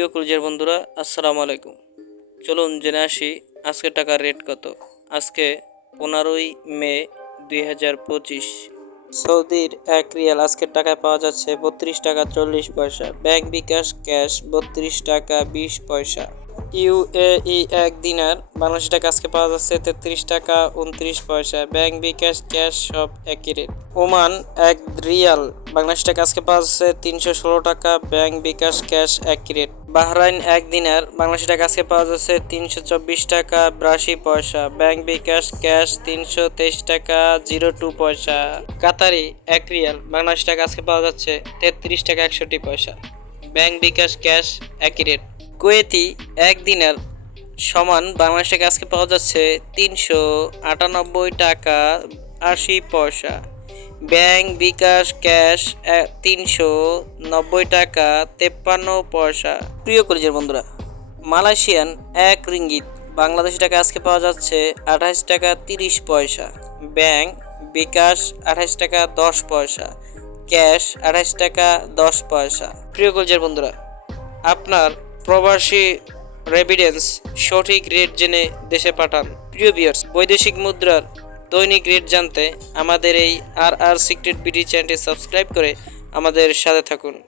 প্রিয় ক্রুজের বন্ধুরা, আসসালামু আলাইকুম। চলুন জেনে আসি আজকে টাকার রেট কত। আজকে পনেরোই মে দুই হাজার পঁচিশ। সৌদির এক রিয়াল আজকের টাকায় পাওয়া যাচ্ছে বত্রিশ টাকা চল্লিশ পয়সা। ব্যাংক বিকাশ ক্যাশ বত্রিশ টাকা বিশ পয়সা। ইউএই এক দিনার বাংলাদেশ টাকা আজকে পাওয়া যাচ্ছে তেত্রিশ টাকা উনত্রিশ পয়সা। ব্যাংক, বিকাশ, ক্যাশ, সব একই রেট। ওমান এক রিয়াল, বাংলাদেশ টাকা আজকে পাওয়া যাচ্ছে তিনশো ষোলো টাকা, ব্যাংক, বিকাশ, ক্যাশ একই রেট। বাহরাইন এক দিনার বাংলাদেশ টাকা আজকে পাওয়া যাচ্ছে তিনশো চব্বিশ টাকা বিরাশি পয়সা। ব্যাংক, বিকাশ, ক্যাশ তিনশো তেইশ টাকা জিরো টু পয়সা। কাতারি এক রিয়াল, বাংলাদেশ টাকা আজকে পাওয়া যাচ্ছে তেত্রিশ টাকা একষট্টি পয়সা। ব্যাংক, বিকাশ, ক্যাশ একই রেট। কুয়েতি এক দিনের সমান বাংলাদেশ টাকা আজকে পাওয়া যাচ্ছে তিনশো আটানব্বই টাকা আশি পয়সা। ব্যাংক বিকাশ ক্যাশ তিনশো নব্বই টাকা তেপ্পান্ন পয়সা। প্রিয় কলেজের বন্ধুরা, মালয়েশিয়ান এক রিঙ্গিত বাংলাদেশ টাকা আজকে পাওয়া যাচ্ছে আঠাশ টাকা তিরিশ পয়সা। ব্যাংক বিকাশ আঠাশ টাকা দশ পয়সা, ক্যাশ আঠাশ টাকা দশ পয়সা। প্রিয় কলেজের বন্ধুরা, আপনার প্রবাসী রেভিডেন্স সঠিক রেট জেনে দেশে পাঠান। প্রিয় বিয়ার্স বৈদেশিক মুদ্রার দৈনিক রেট জানতে আমাদের এই আর আর সিক্রেট বিডি চ্যানেলটি সাবস্ক্রাইব করে আমাদের সাথে থাকুন।